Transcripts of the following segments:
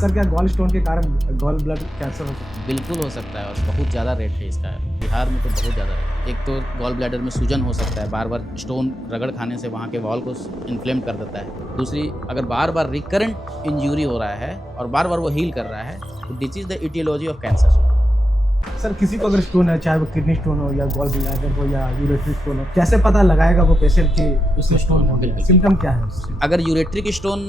Sir क्या gall stone के कारण गॉल ब्लैडर कैंसर हो सकता है? बिल्कुल हो सकता है और बहुत ज़्यादा रेट है इसका। बिहार में तो बहुत ज़्यादा रेट है। एक तो गॉल ब्लैडर में सूजन हो सकता है, बार-बार स्टोन रगड़ खाने से वहाँ के वॉल को इन्फ्लेम कर देता है। दूसरी, अगर बार-बार रिकरेंट इंजरी हो रहा है और बार-बार वो हील कर रहा है, तो this is the etiology of cancer. Sir किसी को अगर स्टोन है, चाहे वो किडनी स्टोन हो या गॉल ब्लैडर हो या यूरेट्री स्टोन हो, कैसे पता लगाएगा वो पेशेंट कि उसमें स्टोन हो गया? बिल्कुल। सिम्टम क्या है उससे? अगर यूरेट्रिक स्टोन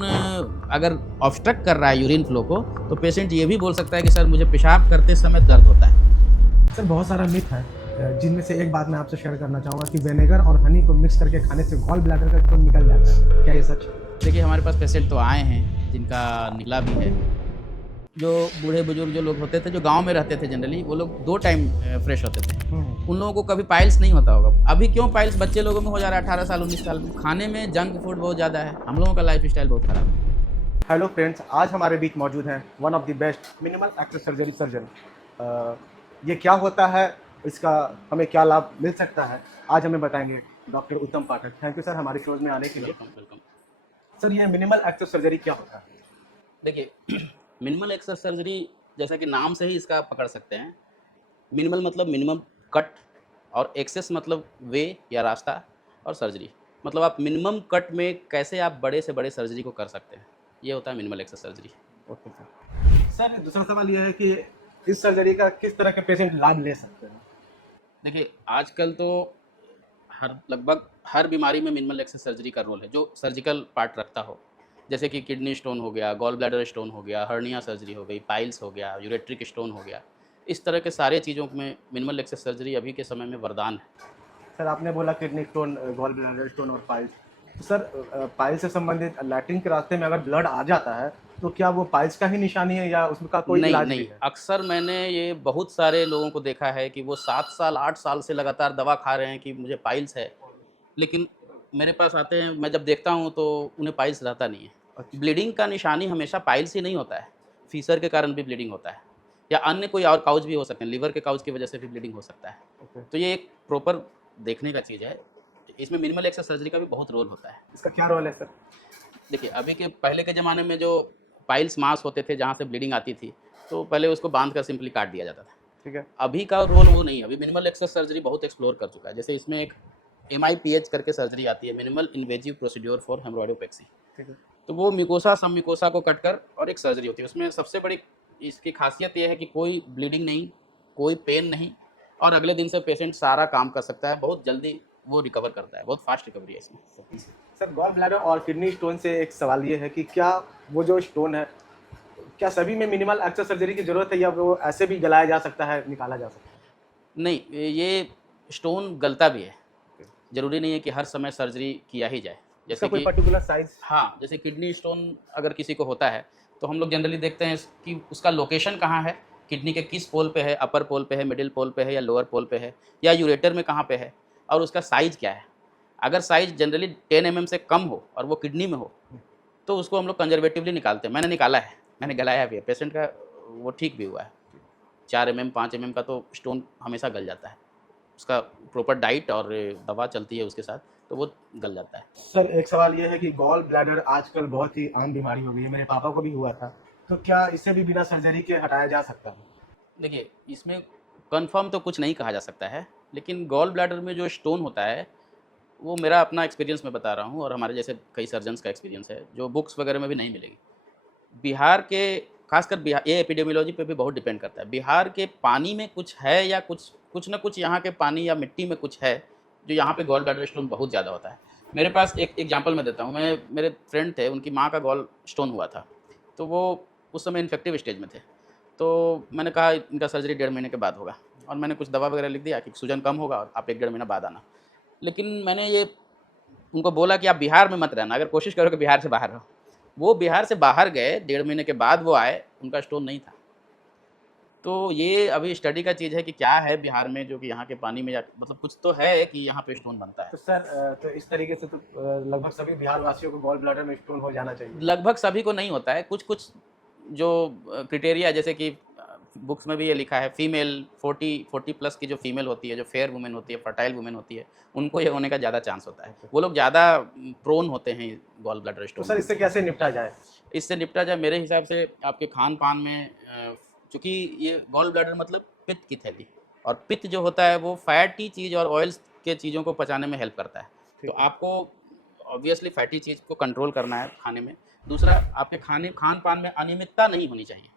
अगर ऑब्स्ट्रक्ट कर रहा है यूरिन फ्लो को, तो पेशेंट ये भी बोल सकता है कि सर मुझे पेशाब करते समय दर्द होता है। सर बहुत सारा मिथ है जिनमें से एक बात मैं आपसे शेयर करना चाहूँगा कि विनेगर और हनी को मिक्स करके खाने से गॉल ब्लैडर का स्टोन निकल जाता है। क्या ये सच है? देखिए, हमारे पास पेशेंट तो आए हैं जिनका निकला भी है। जो बूढ़े बुजुर्ग जो लोग होते थे, जो गांव में रहते थे जनरली, वो लोग 2 टाइम फ्रेश होते थे। उन लोगों को कभी पाइल्स नहीं होता होगा। अभी क्यों पाइल्स बच्चे लोगों में हो जा रहा है 18 साल 19 साल में? खाने में जंक फूड बहुत ज़्यादा है। हम लोगों का लाइफ स्टाइल बहुत खराब है। हेलो फ्रेंड्स, आज हमारे बीच मौजूद हैं one of the best minimal access surgery surgeon. ये क्या होता है, इसका हमें क्या लाभ मिल सकता है, आज हमें बताएंगे डॉक्टर उत्तम पाठक। थैंक यू सर हमारे शोज में आने के लिए। वेलकम। सर ये मिनिमल एक्सेस सर्जरी क्या होता है? देखिए, मिनिमल एक्सेस सर्जरी, जैसा कि नाम से ही इसका आप पकड़ सकते हैं। मिनिमल मतलब मिनिमम कट, और एक्सेस मतलब वे या रास्ता, और सर्जरी मतलब आप मिनिमम कट में कैसे आप बड़े से बड़े सर्जरी को कर सकते हैं। ये होता है minimal access surgery. Okay sir. Sir दूसरा सवाल यह है कि इस सर्जरी का किस तरह के पेशेंट लाभ ले सकते हैं? देखिए, आजकल तो लगभग हर बीमारी में मिनिमल एक्सेस सर्जरी का रोल है, जो सर्जिकल पार्ट रखता हो। जैसे कि किडनी स्टोन हो गया, गॉल ब्लैडर स्टोन हो गया, हर्निया सर्जरी हो गई, पाइल्स हो गया, यूरेट्रिक स्टोन हो गया। इस तरह के सारे चीज़ों में मिनिमल एक्सेस सर्जरी अभी के समय में वरदान है। सर आपने बोला kidney stone, gall bladder stone और पाइल्स। तो सर पाइल्स से संबंधित लैट्रिन के रास्ते में अगर ब्लड आ जाता है तो क्या वो पाइल्स का ही निशानी है या उसका कोई नहीं, इलाज भी नहीं। है? अक्सर मैंने ये बहुत सारे लोगों को देखा है कि वो 7 साल, 8 साल से लगातार दवा खा रहे हैं कि मुझे पाइल्स है, लेकिन मेरे पास आते हैं, मैं जब देखता हूँ तो उन्हें पाइल्स रहता नहीं है। अच्छा। ब्लीडिंग का निशानी हमेशा पाइल्स ही नहीं होता है, फीसर के कारण भी ब्लीडिंग होता है, या अन्य कोई और काउच भी हो सकते हैं, लिवर के काउच की वजह से भी ब्लीडिंग हो सकता है। ओके। तो ये एक प्रॉपर देखने का चीज़ है। इसमें मिनिमल एक्सेस सर्जरी का भी बहुत रोल होता है। इसका क्या रोल है सर? देखिए, अभी के पहले के ज़माने में जो पाइल्स मास होते थे जहाँ से ब्लीडिंग आती थी, तो पहले उसको बांध कर सिंपली काट दिया जाता था। ठीक है। अभी का रोल वो नहीं है। अभी मिनिमल एक्सेस सर्जरी बहुत एक्सप्लोर कर चुका है। जैसे इसमें एक MIPH करके सर्जरी आती है, मिनिमल इन्वेजिव प्रोसीड्योर फॉर हेमरोइडोपेक्सी। ठीक है। तो वो म्यूकोसा सब म्यूकोसा को कट कर और एक सर्जरी होती है। उसमें सबसे बड़ी इसकी खासियत ये है कि कोई ब्लीडिंग नहीं, कोई पेन नहीं, और अगले दिन से पेशेंट सारा काम कर सकता है। बहुत जल्दी वो रिकवर करता है, बहुत फास्ट रिकवरी है इसमें। सर गॉल ब्लैडर और किडनी स्टोन से एक सवाल ये है कि क्या वो जो स्टोन है, क्या सभी में मिनिमल एक्सेस सर्जरी की जरूरत है या वो ऐसे भी गलाया जा सकता है, निकाला जा सकता है? नहीं, ये स्टोन गलता भी है। ज़रूरी नहीं है कि हर समय सर्जरी किया ही जाए। इसका जैसे कोई कि पर्टिकुलर साइज? हाँ, जैसे किडनी स्टोन अगर किसी को होता है, तो हम लोग जनरली देखते हैं कि उसका लोकेशन कहाँ है, किडनी के किस पोल पे है, अपर पोल पे है, मिडिल पोल पे है या लोअर पोल पे है, या यूरेटर में कहाँ पे है, और उसका साइज़ क्या है। अगर साइज़ जनरली 10 mm से कम हो और वो किडनी में हो, तो उसको हम लोग कंजर्वेटिवली निकालते हैं। मैंने निकाला है, मैंने गलाया भी है, पेशेंट का वो ठीक भी हुआ है। 4 mm 5 mm का तो स्टोन हमेशा गल जाता है। उसका प्रॉपर डाइट और दवा चलती है उसके साथ, तो वो गल जाता है। सर एक सवाल ये है कि गॉल ब्लैडर आजकल बहुत ही आम बीमारी हो गई है, मेरे पापा को भी हुआ था। तो क्या इसे भी बिना सर्जरी के हटाया जा सकता है? देखिए, इसमें कन्फर्म तो कुछ नहीं कहा जा सकता है, लेकिन गॉल ब्लैडर में जो स्टोन होता है, वो मेरा अपना एक्सपीरियंस मैं बता रहा हूँ, और हमारे जैसे कई सर्जन्स का एक्सपीरियंस है, जो बुक्स वगैरह में भी नहीं मिलेगी। बिहार के, खासकर बिहार, ये एपिडेमियोलॉजी पे भी बहुत डिपेंड करता है। बिहार के पानी में कुछ है, या कुछ ना कुछ यहाँ के पानी या मिट्टी में कुछ है, जो यहाँ पे गॉल ब्लैडर स्टोन बहुत ज़्यादा होता है। मेरे पास एक एग्जांपल मैं देता हूँ। मेरे फ्रेंड थे, उनकी माँ का गॉल स्टोन हुआ था, तो वो उस समय इन्फेक्टिव स्टेज में थे। तो मैंने कहा इनका सर्जरी 1.5 महीने के बाद होगा, और मैंने कुछ दवा वगैरह लिख दिया कि सूजन कम होगा और आप 1-1.5 महीना बाद आना। लेकिन मैंने ये उनको बोला कि आप बिहार में मत रहना, अगर कोशिश करो कि बिहार से बाहर रहो। वो बिहार से बाहर गए, 1.5 महीने के बाद वो आए, उनका स्टोन नहीं था। तो ये अभी स्टडी का चीज़ है कि क्या है बिहार में जो कि यहाँ के पानी में, या मतलब कुछ तो है कि यहाँ पे स्टोन बनता है। तो सर तो इस तरीके से तो लगभग सभी बिहार वासियों को गॉल ब्लैडर में स्टोन हो जाना चाहिए। लगभग सभी को नहीं होता है, कुछ-कुछ जो क्राइटेरिया, जैसे कि बुक्स में भी ये लिखा है, फीमेल 40 प्लस की जो फीमेल होती है, जो फेयर वुमेन होती है, फर्टाइल वुमेन होती है, उनको ये होने का ज़्यादा चांस होता है। वो लोग ज़्यादा प्रोन होते हैं गॉल ब्लैडर तो स्टोन सर को। इससे कैसे निपटा जाए? इससे निपटा जाए मेरे हिसाब से आपके खान-पान में चूँकि ये गॉल ब्लैडर मतलब पित्त की थैली, और पित्त जो होता है वो फैटी चीज़ और ऑयल्स के चीज़ों को पचाने में हेल्प करता है। तो ठीक है। आपको ऑब्वियसली फैटी चीज़ को कंट्रोल करना है खाने में। दूसरा, आपके खान-पान में अनियमितता नहीं होनी चाहिए।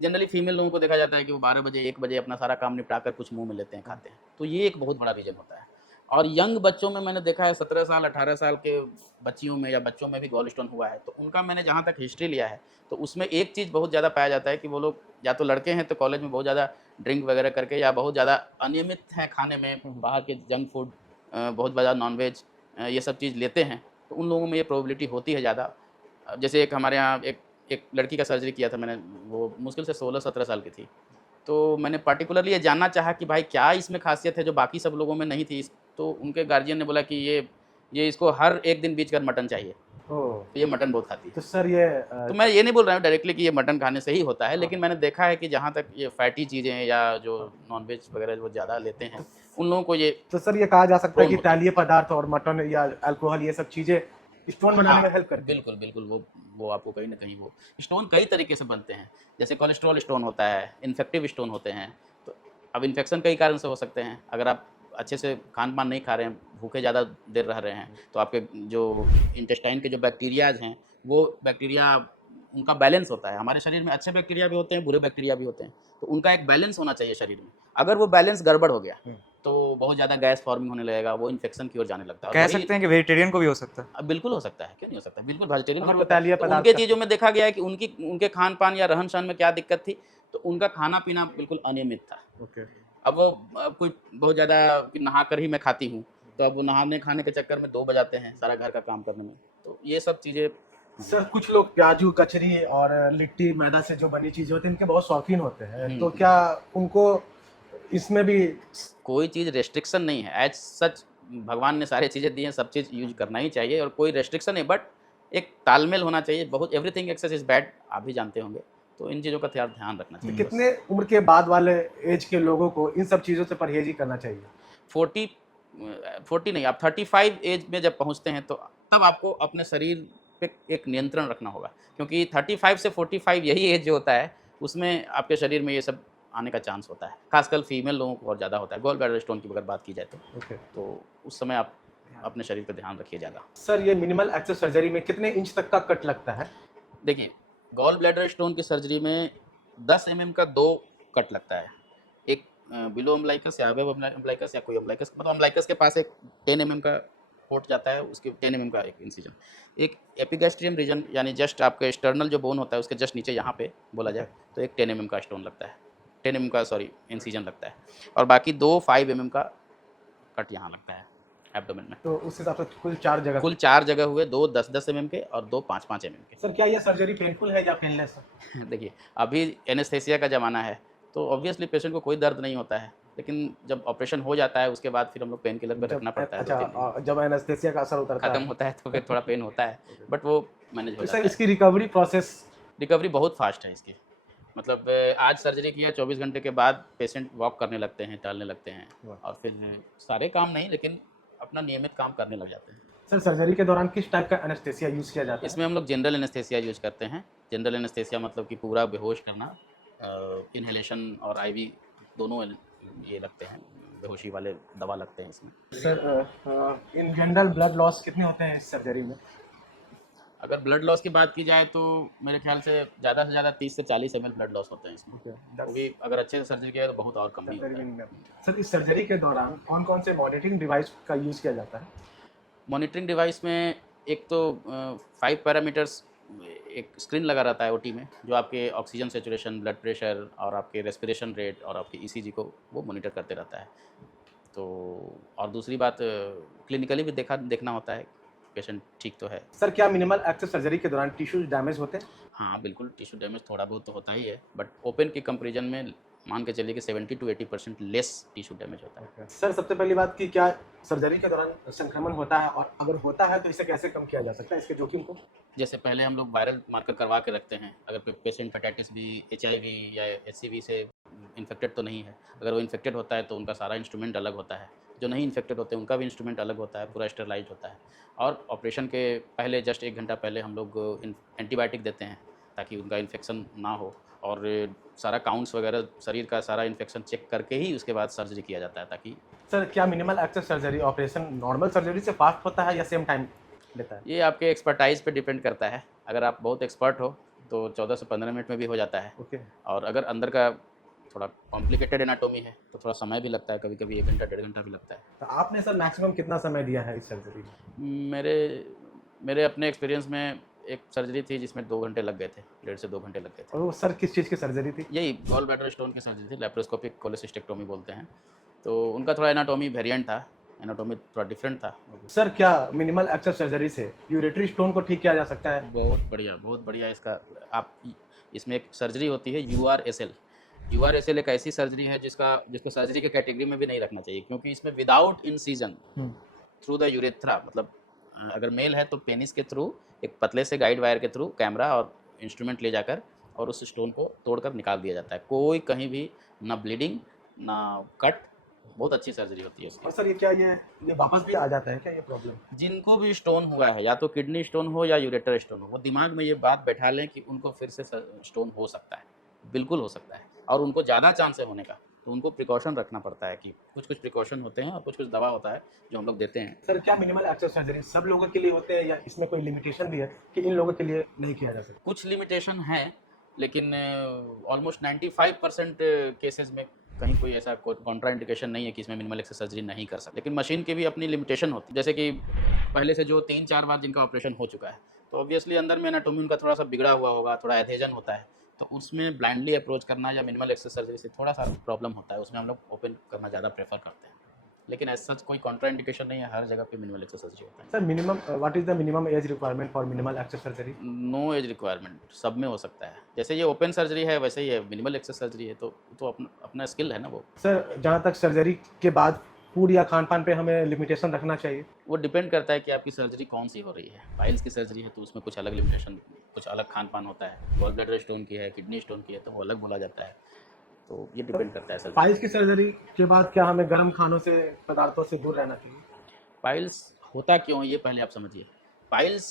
जनरली फीमेल लोगों को देखा जाता है कि वो 12 बजे 1 बजे अपना सारा काम निपटा कर कुछ मुँह में लेते हैं, खाते हैं। तो ये एक बहुत बड़ा रीज़न होता है। और यंग बच्चों में मैंने देखा है 17 साल 18 साल के बच्चियों में या बच्चों में भी गॉल स्टोन हुआ है। तो उनका मैंने जहाँ तक हिस्ट्री लिया है, तो उसमें एक चीज़ बहुत ज़्यादा पाया जाता है कि वो लोग या तो लड़के हैं तो कॉलेज में बहुत ज़्यादा ड्रिंक वगैरह करके, या बहुत ज़्यादा अनियमित हैं खाने में, बाहर के जंक फूड, बहुत ज़्यादा नॉन-वेज, ये सब चीज़ लेते हैं। तो उन लोगों में ये प्रोबेबिलिटी होती है ज़्यादा। जैसे एक हमारे यहाँ एक एक लड़की का सर्जरी किया था मैंने, वो मुश्किल से 16-17 साल की थी। तो मैंने पार्टिकुलरली ये जानना चाहा कि भाई क्या इसमें ख़ासियत है जो बाकी सब लोगों में नहीं थी? तो उनके गार्डियन ने बोला कि ये इसको हर 1 दिन बीच कर मटन चाहिए, ओह! तो ये मटन बहुत खाती है। तो सर ये तो मैं ये नहीं बोल रहा हूँ डायरेक्टली कि ये मटन खाने से ही होता है, हाँ, लेकिन मैंने देखा है कि जहाँ तक ये फैटी चीज़ें या जो हाँ। नॉन-वेज वगैरह वो ज़्यादा लेते हैं, उन लोगों को ये तो सर ये कहा जा सकता है प्रोन कि होता है। तैलीय पदार्थ और मटन या अल्कोहल ये सब चीज़ें स्टोन बनाने हाँ, में हेल्प करती हैं। बिल्कुल, बिल्कुल, वो आपको कहीं न कहीं वो स्टोन कई तरीके से बनते हैं। जैसे कोलेस्ट्रॉल स्टोन होता है, इन्फेक्टिव स्टोन होते हैं। तो अब इन्फेक्शन कई कारण से हो सकते हैं। अगर आप अच्छे से खान-पान नहीं खा रहे हैं, भूखे ज़्यादा देर रह रहे हैं, तो आपके जो इंटेस्टाइन के जो बैक्टीरियाज़ हैं, वो बैक्टीरिया उनका बैलेंस होता है। हमारे शरीर में अच्छे बैक्टीरिया भी होते हैं, बुरे बैक्टीरिया भी होते हैं। तो उनका एक बैलेंस होना चाहिए शरीर में। अगर वो बैलेंस गड़बड़ हो गया, हुँ। तो बहुत ज़्यादा गैस फॉर्मिंग होने लगेगा, वो इन्फेक्शन की ओर जाने लगता है, और कह वही सकते हैं कि वेजिटेरियन को भी हो सकता है। बिल्कुल हो सकता है, क्यों नहीं हो सकता? बिल्कुल वेजिटेरियन को हाँ, भी तो होता है। तैलीय तो पदार्थ उनके का चीज़ों में देखा गया है कि उनके खान-पान या रहन-सहन में क्या दिक्कत थी, तो उनका खाना-पीना बिल्कुल अनियमित था। ओके। अब कोई बहुत ज़्यादा कि नहा कर ही मैं खाती हूँ, तो अब वो नहाने-खाने के चक्कर में 2 बजाते हैं सारा घर का काम करने में। तो ये सब चीज़ें सर कुछ लोग प्याजू, कचरी और लिट्टी, मैदा से जो बनी चीज़ें होती हैं, इनके बहुत शौकीन होते हैं। तो हुँ। क्या उनको इसमें भी कोई चीज़ रेस्ट्रिक्शन नहीं है, एज़ सच भगवान ने सारी चीज़ें दी हैं, सब चीज़ यूज़ करना ही चाहिए और कोई रेस्ट्रिक्शन नहीं, बट एक तालमेल होना चाहिए। बहुत एवरीथिंग एक्सेस इज़ बैड, आप भी जानते होंगे। तो इन चीज़ों का ध्यान रखना चाहिए बस। कितने उम्र के बाद वाले एज के लोगों को इन सब चीज़ों से परहेज़ ही करना चाहिए? 40 40 नहीं, आप 35 एज में जब पहुँचते हैं तो तब आपको अपने शरीर पे एक नियंत्रण रखना होगा, क्योंकि 35 से 45 यही एज जो होता है, उसमें आपके शरीर में ये सब आने का चांस होता है। ख़ासकर फीमेल लोगों को और ज़्यादा होता है, गॉल ब्लैडर स्टोन की अगर बात की जाए तो। ओके। तो उस समय आप अपने शरीर पे ध्यान रखिए ज़्यादा। सर ये मिनिमल एक्सेस सर्जरी में कितने इंच तक का कट लगता है? देखिए, गॉल ब्लैडर स्टोन की सर्जरी में 10 एमएम का 2 कट लगता है। एक बिलो अम्बिलिकस या अबव अम्बिलिकस या कोई अम्बिलिकस, मतलब अम्बिलिकस के पास एक 10 एमएम का पोर्ट जाता है, उसके 10 एमएम का एक इंसिजन। एक एपिगैस्ट्रियम रीजन यानी जस्ट आपके एक्सटर्नल जो बोन होता है उसके जस्ट नीचे यहाँ पे बोला जाए तो एक 10 एमएम का स्टोन लगता है। 10 एमएम का सॉरी इंसिजन लगता है, और बाकी 2 5 एमएम का कट यहाँ लगता है एब्डोमेन में। तो उस हिसाब से कुल 4 जगह। कुल 4 जगह हुए, 2 10-10 एमएम के और 2 5-5 एमएम के। सर क्या ये सर्जरी पेनफुल है या पेनलेस है? देखिए, अभी एनेस्थेसिया का ज़माना है, तो ऑब्वियसली पेशेंट को कोई दर्द नहीं होता है, लेकिन जब ऑपरेशन हो जाता है, उसके बाद फिर हम लोग पेन किलर पे रखना पड़ता है 2-3 दिन। जब एनेस्थेसिया का असर उतरता खत्म है। होता है तो फिर थोड़ा पेन होता है, बट वो मैनेज हो तो जाता सर है। इसकी रिकवरी प्रोसेस रिकवरी बहुत फास्ट है इसकी। मतलब आज सर्जरी किया 24 घंटे के बाद पेशेंट वॉक करने लगते हैं, टहलने लगते हैं, वाह। और फिर सारे काम नहीं लेकिन अपना नियमित काम करने लग जाते हैं। सर सर्जरी के दौरान किस टाइप का एनेस्थेसिया यूज़ किया जाता है? इसमें हम लोग जनरल एनेस्थेसिया यूज़ करते हैं। जनरल एनेस्थेसिया मतलब कि पूरा बेहोश करना, इन्हेलेशन और आईवी दोनों ये लगते हैं, बेहोशी वाले दवा लगते हैं इसमें। Sir in general blood loss कितने होते हैं इस सर्जरी में? अगर ब्लड लॉस की बात की जाए तो मेरे ख्याल से ज़्यादा से ज़्यादा 30 से 40 एमएल ब्लड लॉस होते हैं इसमें। वो भी अगर अच्छे से सर्जरी किया है तो बहुत और कम भी होता है। सर इस सर्जरी के दौरान कौन कौन से मॉनिटरिंग डिवाइस का यूज़ किया जाता है? मॉनिटरिंग डिवाइस में एक तो 5 पैरामीटर्स एक स्क्रीन लगा रहता है ओटी में, जो आपके ऑक्सीजन सैचुरेशन, ब्लड प्रेशर और आपके रेस्पिरेशन रेट और आपके ईसीजी को वो मॉनिटर करते रहता है। तो और दूसरी बात क्लिनिकली भी देखना होता है पेशेंट ठीक तो है। सर क्या मिनिमल एक्सेस सर्जरी के दौरान टिश्यूज डैमेज होते हैं? हाँ, बिल्कुल टिश्यू डैमेज थोड़ा बहुत तो होता ही है, बट ओपन के कंपैरिजन में मान के चलिए कि 70 to 80% लेस टिश्यू डैमेज होता है। सर सबसे पहली बात कि क्या सर्जरी के दौरान संक्रमण होता है, और अगर होता है तो इसे कैसे कम किया जा सकता है, इसके जोखिम को? जैसे पहले हम लोग वायरल मार्कर करवा के रखते हैं, अगर पेशेंट हेपेटाइटिस बी, एचआईवी या एचसीवी से इन्फेक्टेड तो नहीं है। अगर वो इन्फेक्टेड होता है तो उनका सारा इंस्ट्रूमेंट अलग होता है, जो नहीं इन्फेक्टेड होते हैं उनका भी इंस्ट्रूमेंट अलग होता है, पूरा स्टेरलाइज होता है। और ऑपरेशन के पहले जस्ट 1 घंटा पहले हम लोग एंटीबायोटिक देते हैं ताकि उनका इन्फेक्शन ना हो, और सारा काउंट्स वगैरह शरीर का सारा इन्फेक्शन चेक करके ही उसके बाद सर्जरी किया जाता है ताकि। सर क्या minimal access surgery operation normal surgery से फास्ट होता है या सेम टाइम लेता है? ये आपके एक्सपर्टाइज़ पे डिपेंड करता है। अगर आप बहुत एक्सपर्ट हो तो 14 से 15 मिनट में भी हो जाता है, ओके। और अगर अंदर का थोड़ा कॉम्प्लिकेटेड एनाटॉमी है तो थोड़ा समय भी लगता है, कभी-कभी 1 घंटा 1.5 घंटा भी लगता है। तो आपने सर मैक्सिमम कितना समय दिया है इस सर्जरी में? मेरे मेरे अपने एक्सपीरियंस में एक सर्जरी थी जिसमें 2 घंटे लग गए थे, 1.5 से 2 घंटे लग गए थे। और वो सर किस चीज़ की सर्जरी थी? यही गॉल ब्लैडर स्टोन की सर्जरी थी, लैप्रोस्कोपिक कोलेसिस्टेक्टोमी बोलते हैं। तो उनका थोड़ा एनाटॉमी वेरिएंट था, एनाटॉमी थोड़ा डिफरेंट था। सर क्या मिनिमल एक्सेस सर्जरी से यूरेटरी स्टोन को ठीक किया जा सकता है? बहुत बढ़िया इसका। आप इसमें एक सर्जरी होती है यूआरएसएल। यूआरएसएल एक ऐसी सर्जरी है जिसको सर्जरी के कैटेगरी में भी नहीं रखना चाहिए, क्योंकि इसमें without incision through the urethra, मतलब अगर मेल है तो पेनिस के थ्रू एक पतले से गाइड वायर के थ्रू कैमरा और इंस्ट्रूमेंट ले जाकर और उस स्टोन को तोड़कर निकाल दिया जाता है। कोई कहीं भी ना ब्लीडिंग ना कट, बहुत अच्छी सर्जरी होती है उसकी। और सर ये वापस भी आ जाता है क्या ये प्रॉब्लम? जिनको भी स्टोन हुआ है, या तो किडनी स्टोन हो या यूरेटर स्टोन हो, वो दिमाग में ये बात बैठा लें कि उनको फिर से स्टोन हो सकता है, बिल्कुल हो सकता है, और उनको ज़्यादा चांस है होने का। तो उनको प्रिकॉशन रखना पड़ता है कि कुछ प्रिकॉशन होते हैं और कुछ दवा होता है जो हम लोग देते हैं। सर क्या मिनिमल एक्सेस सर्जरी सब लोगों के लिए होते हैं या इसमें कोई लिमिटेशन भी है कि इन लोगों के लिए नहीं किया जा सकता? कुछ लिमिटेशन है, लेकिन ऑलमोस्ट 95% केसेस में कहीं कोई ऐसा कॉन्ट्रा इंडिकेशन नहीं है कि इसमें मिनिमल एक्सेस सर्जरी नहीं कर सकते। लेकिन मशीन की भी अपनी लिमिटेशन होती है, जैसे कि पहले से जो 3-4 बार जिनका ऑपरेशन हो चुका है, तो ऑब्वियसली अंदर में एनाटॉमी उनका थोड़ा सा बिगड़ा हुआ होगा, थोड़ा एडहेजन होता है, तो उसमें ब्लाइंडली अप्रोच करना या मिनिमल एक्सेस सर्जरी से थोड़ा सा प्रॉब्लम होता है, उसमें हम लोग ओपन करना ज़्यादा प्रेफर करते हैं। लेकिन ऐसा कोई कॉन्ट्रा इंडिकेशन नहीं है, हर जगह पे मिनिमल एक्सेस सर्जरी होता है। Sir minimum what is the minimum age requirement for minimal access surgery? No age requirement, सब में हो सकता है। जैसे ये ओपन सर्जरी है वैसे ही है, मिनिमल एक्सेस सर्जरी है, तो अपना स्किल है ना वो। सर जहाँ तक सर्जरी के बाद फूड या खान पान पे हमें लिमिटेशन रखना चाहिए? वो डिपेंड करता है कि आपकी सर्जरी कौन सी हो रही है। पाइल्स की सर्जरी है तो उसमें कुछ अलग लिमिटेशन, कुछ अलग खान पान होता है। गॉल ब्लैडर स्टोन की है, किडनी स्टोन की है, तो वो अलग बोला जाता है। तो ये डिपेंड करता है सर्जरी। पाइल्स की सर्जरी के बाद क्या हमें गर्म खानों से पदार्थों से दूर रहना चाहिए? पाइल्स होता क्यों ये पहले आप समझिए। पाइल्स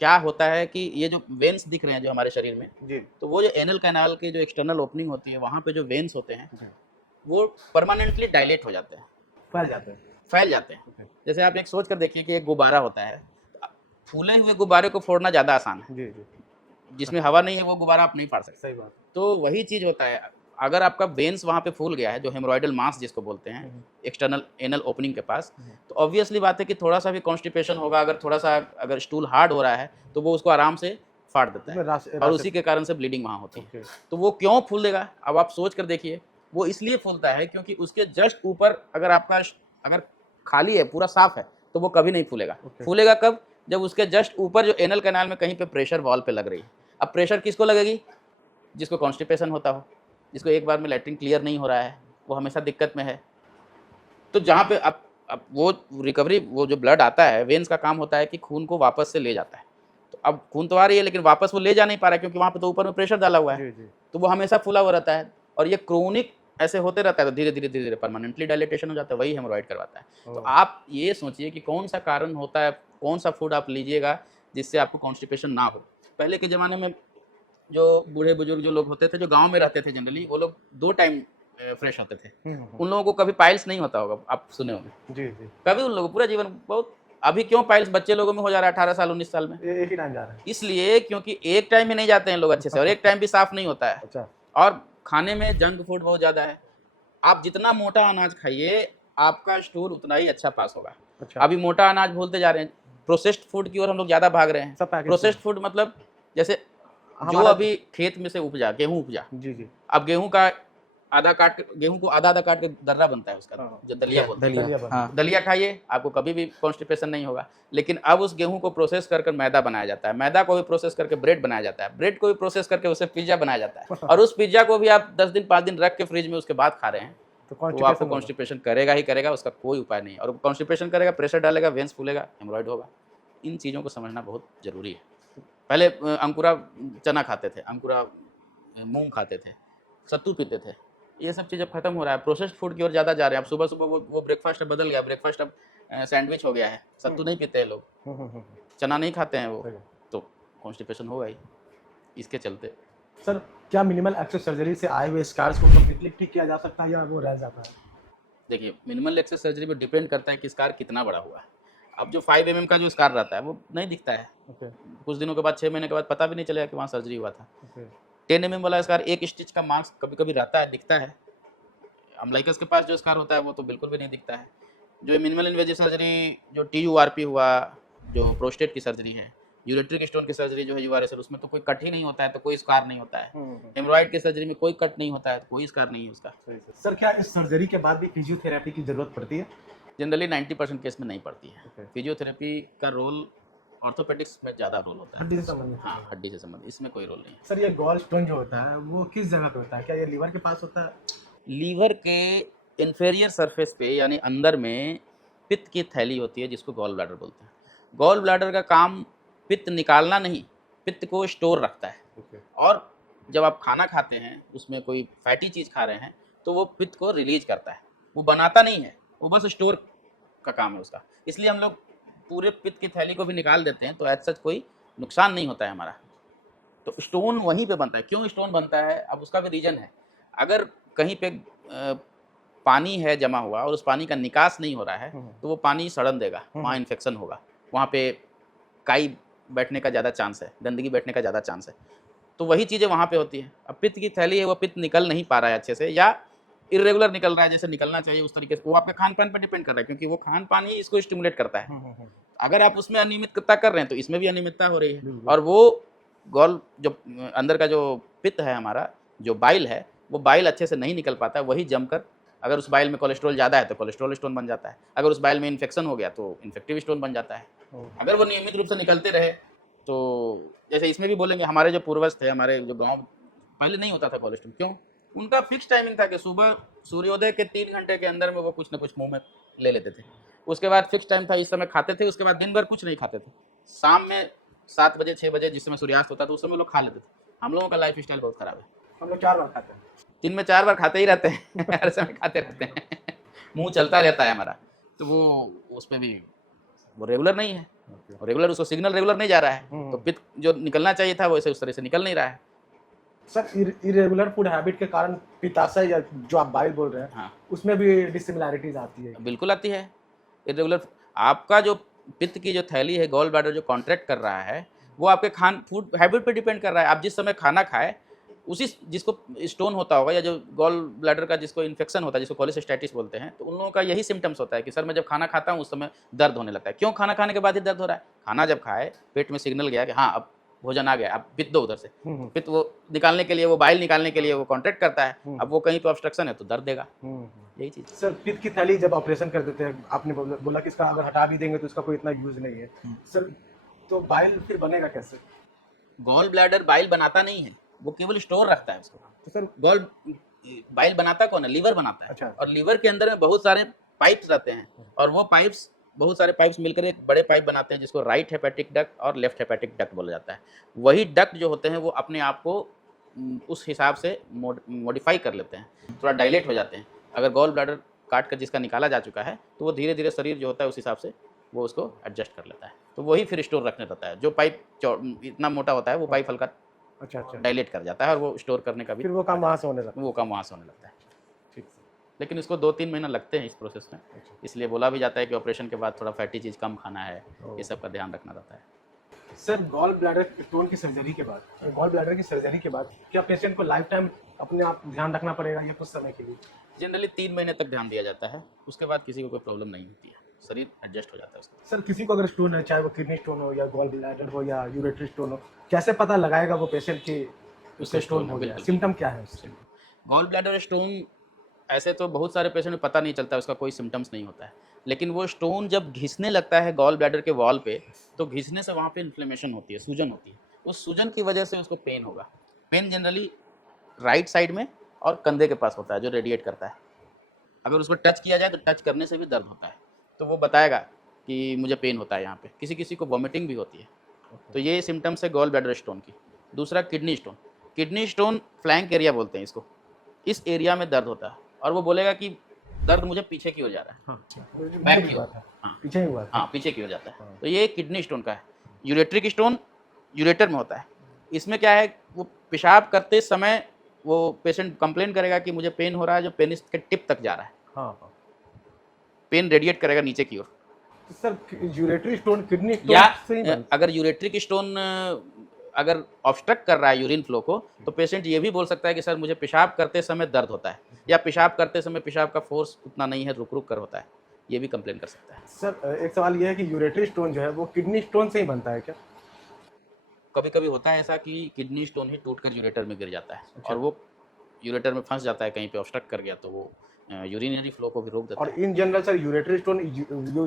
क्या होता है कि ये जो वेन्स दिख रहे हैं जो हमारे शरीर में, जी तो वो जो एनल कैनाल की जो एक्सटर्नल ओपनिंग होती है, वहाँ पे जो वेन्स होते हैं जी, वो परमानेंटली डायलेट हो जाते हैं, फैल जाते हैं। फैल जाते हैं। Okay. जैसे आप एक सोच कर देखिए कि एक गुब्बारा होता है, फूले हुए गुब्बारे को फोड़ना ज़्यादा आसान है, जी जी, जिसमें हवा नहीं है वो गुब्बारा आप नहीं फाड़ सकते। सही बात। तो वही चीज़ होता है, अगर आपका वेन्स वहाँ पे फूल गया है, जो हेमोरॉइडल मास जिसको बोलते हैं, एक्सटर्नल एनल ओपनिंग के पास, तो ऑब्वियसली बात है कि थोड़ा सा भी कॉन्स्टिपेशन होगा, अगर थोड़ा सा अगर स्टूल हार्ड हो रहा है तो वो उसको आराम से फाड़ देता है, और उसी के कारण से ब्लीडिंग वहाँ होती है। तो वो क्यों फूलेगा, अब आप सोच कर देखिए। वो इसलिए फूलता है क्योंकि उसके जस्ट ऊपर अगर आपका अगर खाली है, पूरा साफ है, तो वो कभी नहीं फूलेगा। फूलेगा कब? जब उसके जस्ट ऊपर जो एनल कैनाल में कहीं पे प्रेशर वॉल पे लग रही है। अब प्रेशर किसको लगेगी? जिसको कॉन्स्टिपेशन होता हो, जिसको एक बार में लैट्रिन क्लियर नहीं हो रहा है, वो हमेशा दिक्कत में है। तो जहाँ पे अब वो रिकवरी, वो जो ब्लड आता है, वेन्स का काम होता है कि खून को वापस से ले जाता है। तो अब खून तो आ रही है लेकिन वापस वो ले जा नहीं पा रहा है, क्योंकि वहाँ पे तो ऊपर में प्रेशर डाला हुआ है, तो वो हमेशा फूला हुआ रहता है, और ये क्रोनिक ऐसे होते रहता है, तो धीरे धीरे परमानेंटली डायलेटेशन हो जाता है, वही हेमोरॉइड करवाता है। तो आप ये सोचिए कि कौन सा कारण होता है, कौन सा फूड आप लीजिएगा जिससे आपको कॉन्स्टिपेशन ना हो। पहले के ज़माने में जो बूढ़े बुजुर्ग जो लोग होते थे, जो गाँव में रहते थे जनरली, वो लोग 2 टाइम फ्रेश होते थे। उन लोगों को कभी पाइल्स नहीं होता होगा, आप सुने होंगे। जी जी, कभी उन लोगों पूरा जीवन बहुत। अभी क्यों पाइल्स बच्चे लोगों में हो जा रहा है 18 साल 19 साल में? एक ही टाइम जा रहा है। इसलिए क्योंकि एक टाइम में नहीं जाते हैं लोग अच्छे से, और एक टाइम भी साफ नहीं होता है, अच्छा, और खाने में जंक फूड बहुत ज़्यादा है। आप जितना मोटा अनाज खाइए, आपका स्टूल उतना ही अच्छा पास होगा। अच्छा। अभी मोटा अनाज भूलते जा रहे हैं, प्रोसेस्ड फूड की ओर हम लोग ज़्यादा भाग रहे हैं। सब पैकेट प्रोसेस्ड फूड मतलब जैसे जो हमारा- अभी खेत में से उपजा, गेहूँ उपजा, जी जी, अब गेहूँ का गेहूँ को आधा काट के दर्रा बनता है उसका, हाँ। जो दलिया बोलते हैं। दलिया बनता हाँ, दलिया खाइए, आपको कभी भी कॉन्स्टिपेशन नहीं होगा। लेकिन अब उस गेहूँ को प्रोसेस कर मैदा बनाया जाता है, मैदा को भी प्रोसेस करके ब्रेड बनाया जाता है, ब्रेड को भी प्रोसेस करके उससे पिज्जा बनाया जाता है, और उस पिज्जा को भी आप 10 दिन 5 दिन रख के फ्रिज में उसके बाद खा रहे हैं, तो आपको constipation कॉन्स्टिपेशन करेगा ही करेगा, उसका कोई उपाय नहीं है। और कॉन्स्टिपेशन करेगा, प्रेशर डालेगा, वेन्स फूलेगा, हेमोरॉइड होगा। इन चीज़ों को समझना बहुत ज़रूरी है। पहले अंकुरा चना खाते थे, अंकुरा मूंग खाते थे, सत्तू पीते थे। ये सब चीज़ अब खत्म हो रहा है, प्रोसेस्ड फूड की ओर ज़्यादा जा रहे हैं। अब सुबह-सुबह वो ब्रेकफ़ास्ट अब बदल गया, ब्रेकफ़ास्ट अब सैंडविच हो गया है, सत्तू नहीं पीते हैं लोग, चना नहीं खाते हैं वो, सही है। तो कॉन्स्टिपेशन होगा ही, इसके चलते। सर क्या मिनिमल एक्सेस सर्जरी से आए हुए स्कार्स को कंप्लीटली ठीक किया जा सकता है या वो रह जाता है? देखिए, मिनिमल एक्सेस सर्जरी पे डिपेंड करता है कि स्कार कितना बड़ा हुआ है। अब जो 5 एमएम का जो स्कार रहता है, वो नहीं दिखता है। ओके, कुछ दिनों के बाद, 6 महीने के बाद पता भी नहीं चलेगा कि वहाँ सर्जरी हुआ था। ओके। 10 एमएम वाला स्कार, 1 स्टिच का मार्क्स कभी-कभी रहता है, दिखता है। अम्लाइकस के पास जो स्कार होता है, वो तो बिल्कुल भी नहीं दिखता है। जो मिनिमल इन्वेजिव सर्जरी, जो टीयूआरपी हुआ, जो प्रोस्टेट की सर्जरी है, यूरेट्रिक स्टोन की सर्जरी जो है यूआरएसएल, उसमें तो कोई कट ही नहीं होता है, तो कोई स्कार नहीं होता है। हेमोरॉइड की सर्जरी में कोई कट नहीं होता है, तो कोई स्कार नहीं है उसका। सर क्या इस सर्जरी के बाद भी फिजियोथेरेपी की ज़रूरत पड़ती है? जनरली 90% केस में नहीं पड़ती है। ओके। फिजियोथेरेपी का रोल ऑर्थोपेडिक्स में ज़्यादा रोल होता है। हड्डी से संबंधित हाँ, है। हड्डी से संबंधित, इसमें कोई रोल नहीं है। सर ये गॉल स्टोन जो होता है वो किस जगह पे होता है? क्या ये लीवर के पास होता है? लीवर के इंफेरियर सरफेस पे, यानी अंदर में पित्त की थैली होती है, जिसको गॉल ब्लैडर बोलते हैं। गॉल ब्लैडर का काम पित्त निकालना नहीं, पित्त को स्टोर रखता है। ओके। और जब आप खाना खाते हैं, उसमें कोई फैटी चीज़ खा रहे हैं, तो वो पित्त को रिलीज करता है, वो बनाता नहीं है, वो बस स्टोर का काम है उसका। इसलिए हम लोग पूरे पित्त की थैली को भी निकाल देते हैं, तो ऐसा कोई नुकसान नहीं होता है हमारा। तो स्टोन वहीं पे बनता है। क्यों स्टोन बनता है, अब उसका भी रीज़न है। अगर कहीं पे पानी है जमा हुआ और उस पानी का निकास नहीं हो रहा है, तो वो पानी सड़न देगा, वहाँ इन्फेक्शन होगा, वहाँ पे काई बैठने का ज़्यादा चांस है, गंदगी बैठने का ज़्यादा चांस है। तो वही चीज़ें वहाँ पे होती हैं। अब पित्त की थैली है, वो पित्त निकल नहीं पा रहा है अच्छे से, या इर्रेगुलर निकल रहा है, जैसे निकलना चाहिए उस तरीके से, वो आपके खान-पान पे डिपेंड कर रहा है, क्योंकि वो खान-पान ही इसको स्टिमुलेट करता है। अगर आप उसमें अनियमितता कर रहे हैं, तो इसमें भी अनियमितता हो रही है। बिल्कुल। और वो गॉल जो अंदर का जो पित्त है हमारा, जो बाइल है, वो बाइल अच्छे से नहीं निकल पाता है, वही जमकर, अगर उस बाइल में कोलेस्ट्रॉल ज़्यादा है तो कोलेस्ट्रॉल स्टोन बन जाता है, अगर उस बाइल में इन्फेक्शन हो गया तो इन्फेक्टिव स्टोन बन जाता है। अगर वो नियमित रूप से निकलते रहे, तो जैसे इसमें भी बोलेंगे, हमारे जो पूर्वज थे, हमारे जो गाँव, पहले नहीं होता था कोलेस्ट्रॉल। क्यों? उनका फिक्स टाइमिंग था कि सुबह सूर्योदय के 3 घंटे के अंदर में वो कुछ न कुछ मुँह में ले लेते थे। उसके बाद फिक्स टाइम था, इस समय खाते थे, उसके बाद दिन भर कुछ नहीं खाते थे। शाम में 7 बजे 6 बजे जिस समय सूर्यास्त होता था, उस समय लोग खा लेते थे। हम लोगों का लाइफ स्टाइल बहुत ख़राब है। हम लोग 4 बार खाते हैं। दिन में 4 बार खाते ही रहते हैं हर समय खाते रहते हैं मुँह चलता रहता है हमारा, तो वो उसमें भी वो रेगुलर नहीं है, और रेगुलर उसको सिग्नल रेगुलर नहीं जा रहा है, तो पित्त जो निकलना चाहिए था वैसे उस तरह से निकल नहीं रहा है। सर इरेगुलर फूड हैबिट के कारण पित्ताशय या जो आप बाइल बोल रहे हैं, हाँ, उसमें भी डिसिमिलैरिटीज़ आती है। बिल्कुल आती है। इर्रेगुलर, आपका जो पित्त की जो थैली है, गॉल ब्लैडर जो कॉन्ट्रैक्ट कर रहा है, वो आपके खान फूड हैबिट पे डिपेंड कर रहा है। आप जिस समय खाना खाएँ, उसी जिसको स्टोन होता होगा, या जो गॉल ब्लैडर का जिसको इन्फेक्शन होता है, जिसको कोलेसिस्टाइटिस बोलते हैं, तो उन लोगों का यही सिम्पटम्स होता है कि सर मैं जब खाना खाता हूँ उस समय दर्द होने लगता है। क्यों? खाना खाने के बाद ही दर्द हो रहा है। खाना जब खाए, पेट में सिग्नल गया कि हाँ अब भोजन आ गया, अब पित्त दो उधर से। पित्त वो निकालने के लिए, वो बाइल निकालने के लिए वो कॉन्ट्रैक्ट करता है। अब वो कहीं पे ऑब्स्ट्रक्शन है तो दर्द देगा, यही चीज़। सर पित्त की थैली जब ऑपरेशन कर देते हैं, आपने बोला कि इसका अगर हटा भी देंगे तो इसका कोई इतना यूज़ नहीं है। सर तो बाइल फिर बनेगा कैसे? गॉल ब्लैडर बाइल बनाता नहीं है, वो केवल स्टोर रखता है उसको। तो सर गॉल बाइल बनाता कौन है? लीवर बनाता है। अच्छा। और लीवर के अंदर में बहुत सारे पाइप्स रहते हैं, और वो पाइप्स, बहुत सारे पाइप्स मिलकर एक बड़े पाइप बनाते हैं, जिसको राइट हेपेटिक डक्ट और लेफ्ट हेपेटिक डक्ट बोला जाता है। वही डक्ट जो होते हैं वो अपने आप को उस हिसाब से मॉडिफाई कर लेते हैं, थोड़ा डायलेट हो जाते हैं। अगर गॉल ब्लैडर काट कर जिसका निकाला जा चुका है, तो वो धीरे धीरे शरीर जो होता है उस हिसाब से वो उसको एडजस्ट कर लेता है, तो वही फिर स्टोर रखने रहता है। जो पाइप इतना मोटा होता है, वो पाइप हल्का अच्छा, अच्छा। डायलेट कर जाता है, और वो स्टोर करने का भी फिर वो काम वहाँ से होने लगा। वो काम वहाँ से होने लगता है। ठीक सर। लेकिन इसको 2-3 महीना लगते हैं इस प्रोसेस में, इसलिए बोला भी जाता है कि ऑपरेशन के बाद थोड़ा फैटी चीज़ कम खाना है, ये सब का ध्यान रखना रहता है। सर गॉल ब्लैडर स्टोन की सर्जरी के बाद, गॉल ब्लैडर की सर्जरी के बाद क्या पेशेंट को लाइफ टाइम अपने आप ध्यान रखना पड़ेगा या कुछ समय के लिए? जनरली 3 महीने तक ध्यान दिया जाता है, उसके बाद किसी को कोई प्रॉब्लम नहीं होती है, शरीर एडजस्ट हो जाता है उसका। सर किसी को अगर स्टोन है, चाहे वो किडनी स्टोन हो या गॉल ब्लैडर हो या यूरेटरी स्टोन हो, कैसे पता लगाएगा वो पेशेंट कि उससे स्टोन हो गया? बिल्कुल। सिम्टम क्या है उससे? गॉल ब्लैडर स्टोन, ऐसे तो बहुत सारे पेशेंट में पता नहीं चलता, उसका कोई सिम्टम्स नहीं होता है, लेकिन वो स्टोन जब घिसने लगता है गॉल ब्लैडर के वॉल पे, तो घिसने से वहाँ पे इन्फ्लेमेशन होती है, सूजन होती है। उस सूजन की वजह से उसको पेन होगा। पेन जनरली राइट साइड में और कंधे के पास होता है, जो रेडिएट करता है। अगर उसको टच किया जाए तो टच करने से भी दर्द होता है, तो वो बताएगा कि मुझे पेन होता है यहाँ पे। किसी किसी को वॉमिटिंग भी होती है। तो ये सिम्टम्स है गॉल ब्लैडर स्टोन की। दूसरा kidney stone. Kidney stone flank area बोलते हैं इसको। इस एरिया में दर्द होता है, और वो बोलेगा कि दर्द मुझे पीछे की ओर जा रहा है, हाँ बैक की ओर। हाँ पीछे ही हुआ था हाँ, पीछे की ओर जाता है। हाँ। तो ये किडनी स्टोन का है। यूरेट्रिक स्टोन यूरेटर में होता है। इसमें क्या है, वो पेशाब करते समय वो पेशेंट कंप्लेन करेगा कि मुझे पेन हो रहा है, जो पेनिस के टिप तक जा रहा है, हाँ हाँ। पेन रेडिएट करेगा नीचे की ओर। तो सर यूरेटरी स्टोन किडनी या स्टोन से ही बनता अगर यूरेट्रिक स्टोन अगर ऑब्स्ट्रक्ट कर रहा है यूरिन फ्लो को, तो पेशेंट ये भी बोल सकता है कि सर मुझे पेशाब करते समय दर्द होता है, या पेशाब करते समय पेशाब का फोर्स उतना नहीं है, रुक रुक कर होता है, ये भी कंप्लेन कर सकता है। सर एक सवाल ये है कि यूरेटरी स्टोन जो है वो किडनी स्टोन से ही बनता है क्या? कभी कभी होता है ऐसा कि किडनी स्टोन ही टूट कर यूरेटर में गिर जाता है, और वो यूरेटर में फंस जाता है, कहीं पे ऑब्स्ट्रक्ट कर गया तो वो यूरिनरी फ्लो को भी रोक देता और है। In general sir ureteric stone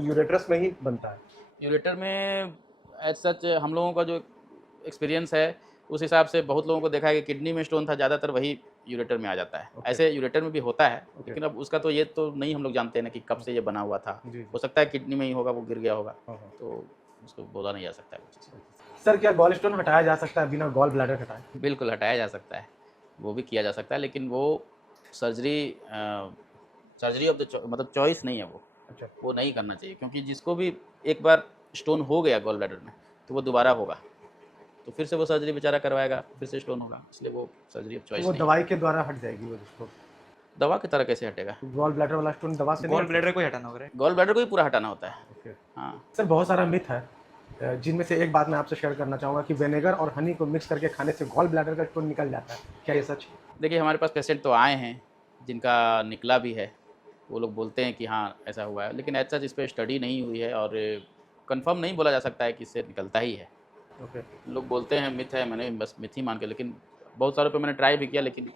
यूरेटरस में ही बनता है। यूरेटर में एज सच हम लोगों का जो एक्सपीरियंस है, उस हिसाब से बहुत लोगों को देखा है कि किडनी में स्टोन था, ज़्यादातर वही यूरेटर में आ जाता है। Okay. ऐसे यूरेटर में भी होता है, Okay. लेकिन अब उसका तो ये तो नहीं हम लोग जानते हैं ना कि कब से ये बना हुआ था। जी, जी। हो सकता है किडनी में ही होगा, वो गिर गया होगा, हाँ, हाँ। तो उसको बोला नहीं जा सकता है कुछ। सर क्या गॉल स्टोन हटाया जा सकता है बिना गॉल ब्लैडर हटाए? बिल्कुल हटाया जा सकता है, वो भी किया जा सकता है, लेकिन वो सर्जरी सर्जरी ऑफ द मतलब चॉइस नहीं है वो। अच्छा। वो नहीं करना चाहिए, क्योंकि जिसको भी एक बार स्टोन हो गया गॉल ब्लैडर में, तो वो दोबारा होगा, तो फिर से वो सर्जरी बेचारा करवाएगा, फिर से स्टोन होगा, इसलिए वो सर्जरी ऑफ चॉइस वो नहीं। दवाई के द्वारा हट जाएगी वो स्टोन? दवा की तरह कैसे हटेगा? गॉल ब्लैडर वाला स्टोन दवा से गॉल नहीं? ब्लैडर को ही हटाना होगा। गॉल ब्लैडर को ही पूरा हटाना होता है। ओके। हाँ, सर बहुत सारा मिथ है जिनमें से एक बात मैं आपसे शेयर करना चाहूँगा कि विनेगर और हनी को मिक्स करके खाने से गॉल ब्लैडर का स्टोन निकल जाता है, क्या ये सच है? देखिए हमारे पास पेशेंट तो आए हैं जिनका निकला भी है, वो लोग बोलते हैं कि हाँ ऐसा हुआ है, लेकिन ऐसा इस पर स्टडी नहीं हुई है, और कंफर्म नहीं बोला जा सकता है कि इससे निकलता ही है। ओके। लोग बोलते हैं मिथ है, मैंने बस मिथ ही मान के, लेकिन बहुत सारों पे मैंने ट्राई भी किया, लेकिन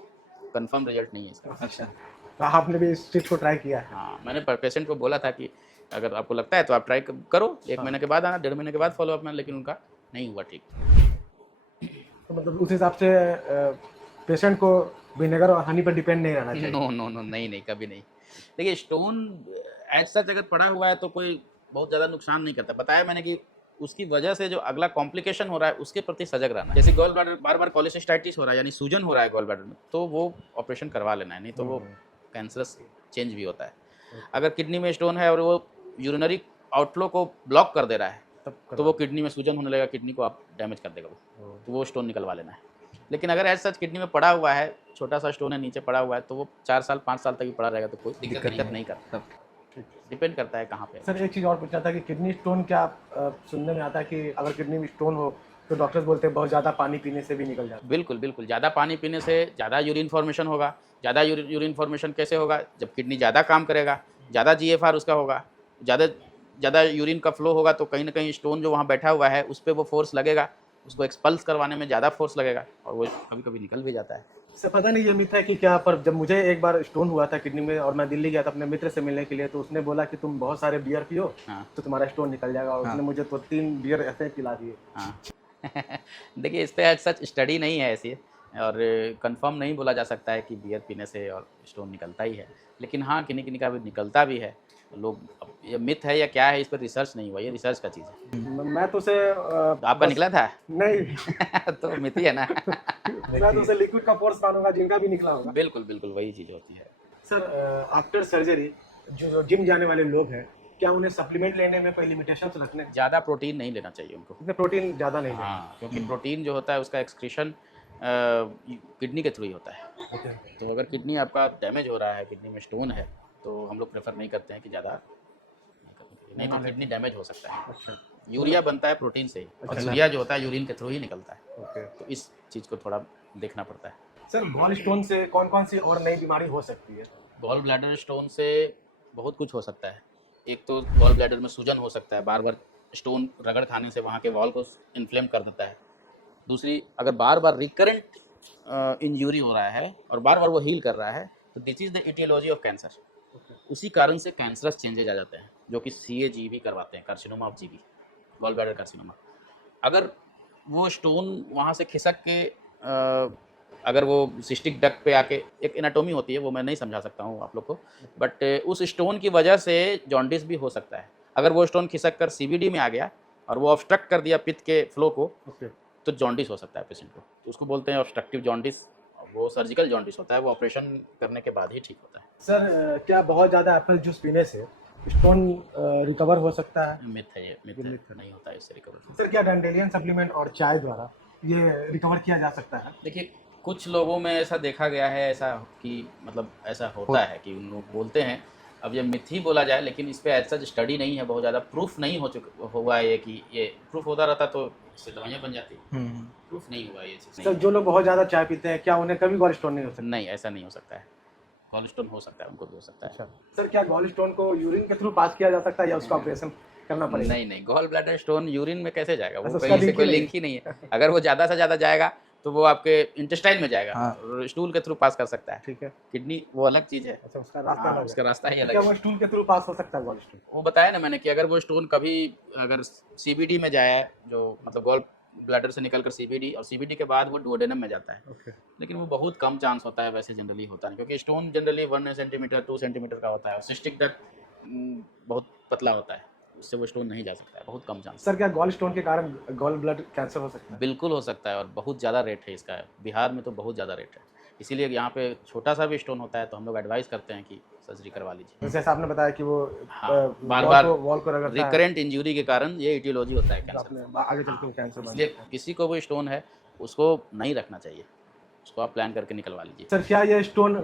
कंफर्म रिजल्ट नहीं है इसका। अच्छा, तो आपने भी इस चीज़ को ट्राई किया है? हाँ, मैंने पेशेंट को बोला था कि अगर आपको लगता है तो आप ट्राई करो, 1 महीने के बाद आना, 1.5 महीने के बाद फॉलोअप में, लेकिन उनका नहीं हुआ ठीक। तो मतलब उस हिसाब से पेशेंट को विनेगर और हनी पर डिपेंड नहीं रहना चाहिए? नो नो नो, नहीं नहीं, कभी नहीं। देखिए स्टोन एज सच अगर पड़ा हुआ है तो कोई बहुत ज़्यादा नुकसान नहीं करता। बताया मैंने कि उसकी वजह से जो अगला कॉम्प्लिकेशन हो रहा है उसके प्रति सजग रहना है। जैसे गॉल ब्लैडर बार बार कोलिसिस्टाइटिस हो रहा है, यानी सूजन हो रहा है गॉल ब्लैडर में, तो वो ऑपरेशन करवा लेना है, नहीं तो वो कैंसरस चेंज भी होता है। अगर किडनी में स्टोन है और वो यूरिनरी आउटफ्लो को ब्लॉक कर दे रहा है, तब तो वो किडनी में सूजन होने लगेगा, किडनी को आप डैमेज कर देगा वो, तो वो स्टोन निकलवा लेना है। लेकिन अगर एज सच किडनी में पड़ा हुआ है, छोटा सा स्टोन है नीचे पड़ा हुआ है, तो वो 4 साल 5 साल तक भी पड़ा रहेगा, तो कोई दिक्कत नहीं करता। डिपेंड करता है कहाँ पे है। सर एक चीज़ और पूछना था कि किडनी स्टोन क्या सुनने में आता है कि अगर किडनी में स्टोन हो तो डॉक्टर्स बोलते हैं बहुत ज़्यादा पानी पीने से भी निकल जाता है? बिल्कुल बिल्कुल, ज़्यादा पानी पीने से ज़्यादा यूरिन फॉर्मेशन होगा। ज़्यादा यूरिन फॉर्मेशन कैसे होगा? जब किडनी ज़्यादा काम करेगा, ज़्यादा जीएफआर उसका होगा, ज़्यादा ज़्यादा यूरिन का फ्लो होगा, तो कहीं ना कहीं स्टोन जो वहाँ बैठा हुआ है उस पर वो फोर्स लगेगा, उसको एक्सपल्स करवाने में ज़्यादा फोर्स लगेगा, और वो कभी कभी निकल भी जाता है। सर पता नहीं ये मिथ है कि क्या, पर जब मुझे एक बार स्टोन हुआ था किडनी में और मैं दिल्ली गया था अपने मित्र से मिलने के लिए, तो उसने बोला कि तुम बहुत सारे बियर पियो हाँ तो तुम्हारा स्टोन निकल जाएगा, और हाँ। उसने मुझे तो 3 बियर ऐसे पिला दिए। हाँ देखिए इस पे एज सच स्टडी नहीं है ऐसी, और कंफर्म नहीं बोला जा सकता है कि बियर पीने से और स्टोन निकलता ही है, लेकिन हाँ किन्हीं किन्हीं का भी निकलता भी है। लोग, अब ये मिथ है या क्या है, इस पर रिसर्च नहीं हुआ, ये रिसर्च का चीज़ है। मैं तो उसे तो आपका निकला था नहीं तो मिथ ही है ना। मैं तो उसे लिक्विड का फोर्स मानूंगा जिनका भी निकला होगा। बिल्कुल बिल्कुल वही चीज़ होती है। सर आफ्टर सर्जरी जो जिम जाने वाले लोग हैं, क्या उन्हें सप्लीमेंट लेने में कोई लिमिटेशंस रखने? ज़्यादा प्रोटीन नहीं लेना चाहिए उनको। इसमें प्रोटीन ज़्यादा नहीं लेना। हाँ, क्योंकि प्रोटीन जो होता है उसका एक्सक्रीशन किडनी के थ्रू ही होता है। ओके। तो अगर किडनी आपका डैमेज हो रहा है, किडनी में स्टोन है, तो हम लोग प्रेफर नहीं करते हैं कि ज़्यादा नहीं तो किडनी डैमेज हो सकता है। अच्छा। यूरिया बनता है प्रोटीन से ही, और अच्छा। यूरिया जो होता है यूरिन के थ्रू ही निकलता है, ओके। तो इस चीज़ को थोड़ा देखना पड़ता है। सर गॉल स्टोन से कौन कौन सी और नई बीमारी हो सकती है? गॉल ब्लैडर स्टोन से बहुत कुछ हो सकता है। एक तो गॉल ब्लैडर में सूजन हो सकता है, बार बार स्टोन रगड़ खाने से वहाँ के वॉल को इन्फ्लेम कर देता है। दूसरी, अगर बार बार रिकरेंट इंजरी हो रहा है और बार बार वो हील कर रहा है, तो this is the etiology of cancer. उसी कारण से कैंसरस चेंजेज आ जाते हैं, जो कि CAG करवाते हैं, carcinoma of GB, gall bladder carcinoma. अगर वो स्टोन वहाँ से खिसक के अगर वो सिस्टिक डक्ट पे आके, एक एनाटोमी होती है वो मैं नहीं समझा सकता हूँ आप लोग को, बट उस स्टोन की वजह से जॉन्डिस भी हो सकता है। अगर वो स्टोन खिसक कर CBD में आ गया और वो ऑब्स्ट्रक्ट कर दिया पित्त के फ्लो को, ओके। तो जॉन्डिस हो सकता है पेशेंट को, तो उसको बोलते हैं ऑब्स्ट्रक्टिव जॉन्डिस, वो सर्जिकल जॉन्डिस होता है, वो ऑपरेशन करने के बाद ही ठीक होता है। सर क्या बहुत ज़्यादा एप्पल जूस पीने से स्टोन रिकवर हो सकता है? मिथ है, ये मिथ ये है, मिथ है। नहीं होता है इससे रिकवर। सर क्या डैंडेलियन सप्लीमेंट और चाय द्वारा ये रिकवर किया जा सकता है? देखिए, कुछ लोगों में ऐसा देखा गया है, ऐसा कि मतलब ऐसा होता है कि उन लोग बोलते हैं। अब ये मिथ ही बोला जाए, लेकिन इस पे एज सच स्टडी नहीं है, बहुत ज़्यादा प्रूफ नहीं हुआ है ये कि ये प्रूफ होता रहता तो इससे दवाइयाँ बन जाती। प्रूफ नहीं हुआ ये चीज़। सर जो लोग बहुत ज़्यादा चाय पीते हैं क्या उन्हें कभी गॉल स्टोन नहीं हो सकता? नहीं, ऐसा नहीं हो सकता है। गॉल स्टोन हो सकता है, उनको भी हो सकता है। अच्छा सर क्या गॉल स्टोन को यूरिन के थ्रू पास किया जा सकता है या उसका ऑपरेशन करना पड़ेगा? नहीं, नहीं, गॉल ब्लैडर स्टोन यूरिन में कैसे जाएगा? वो अच्छा, उसका कहीं से लिंक कोई ही नहीं लिंक ही नहीं है। अगर वो ज़्यादा से ज़्यादा जाएगा तो वो आपके इंटेस्टाइन में जाएगा हाँ। और स्टूल के थ्रू पास कर सकता है। ठीक है। किडनी वो अलग चीज़ है। अच्छा उसका रास्ता हाँ, अलग उसका है। रास्ता ही अलग क्या है। वो स्टूल के थ्रू पास हो सकता है गॉल स्टोन? वो बताया ना मैंने कि अगर वो स्टोन कभी अगर सीबीडी में जाए, जो मतलब गॉल ब्लैडर से निकलकर सीबीडी, और सीबीडी के बाद वो डुओडेनम में जाता है, ओके। लेकिन वो बहुत कम चांस होता है, वैसे जनरली होता नहीं, क्योंकि स्टोन जनरली 1 सेंटीमीटर 2 सेंटीमीटर का होता है और सिस्टिक डक्ट बहुत पतला होता है, उससे वो स्टोन नहीं जा सकता है, बहुत कम चांस। सर क्या गॉल स्टोन के कारण गॉल ब्लड कैंसर हो सकता है? बिल्कुल हो सकता है और बहुत ज़्यादा रेट है इसका, बिहार में तो बहुत ज़्यादा रेट है, इसीलिए यहाँ पे छोटा सा भी स्टोन होता है तो हम लोग एडवाइस करते हैं कि सर्जरी करवा लीजिए। जैसे आपने बताया कि वो हाँ, वॉल बार-बार वॉल को रगड़ता है रिकरेंट इंजरी के कारण ये इटियोलॉजी होता है तो कैंसर। आपने आगे चल के वो कैंसर बन इसलिए सकता है। किसी को भी स्टोन है उसको नहीं रखना चाहिए, उसको आप प्लान करके निकलवा लीजिए। सर क्या ये स्टोन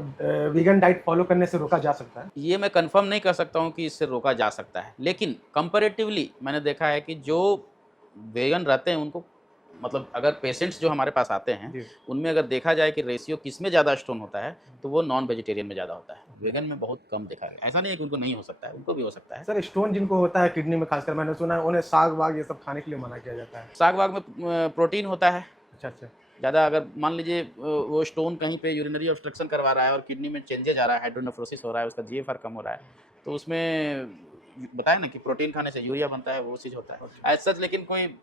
वीगन डाइट फॉलो करने से रोका जा सकता है? ये मैं कंफर्म नहीं कर सकता हूँ कि इससे रोका जा सकता है, लेकिन कंपैरेटिवली मैंने देखा है कि जो वेगन रहते हैं उनको, मतलब अगर पेशेंट्स जो हमारे पास आते हैं जी। उनमें अगर देखा जाए कि रेशियो किस में ज़्यादा स्टोन होता है तो वो नॉन वेजिटेरियन में ज़्यादा होता है, वेगन में बहुत कम देखा गया। ऐसा नहीं है कि उनको नहीं हो सकता है, उनको भी हो सकता है। सर स्टोन जिनको होता है किडनी में खासकर मैंने सुना है उन्हें साग वाग ये सब खाने के लिए मना किया जाता है। साग वाग में प्रोटीन होता है अच्छा अच्छा। ज़्यादा। अगर मान लीजिए वो स्टोन कहीं पे यूरिनरी ऑब्स्ट्रक्शन करवा रहा है और किडनी में चेंजेज आ रहा है, हाइड्रोनेफ्रोसिस हो रहा है, उसका जीएफआर कम हो रहा है, तो उसमें बताया ना कि प्रोटीन खाने से यूरिया बनता है, वो चीज़ होता है एज सच, लेकिन कोई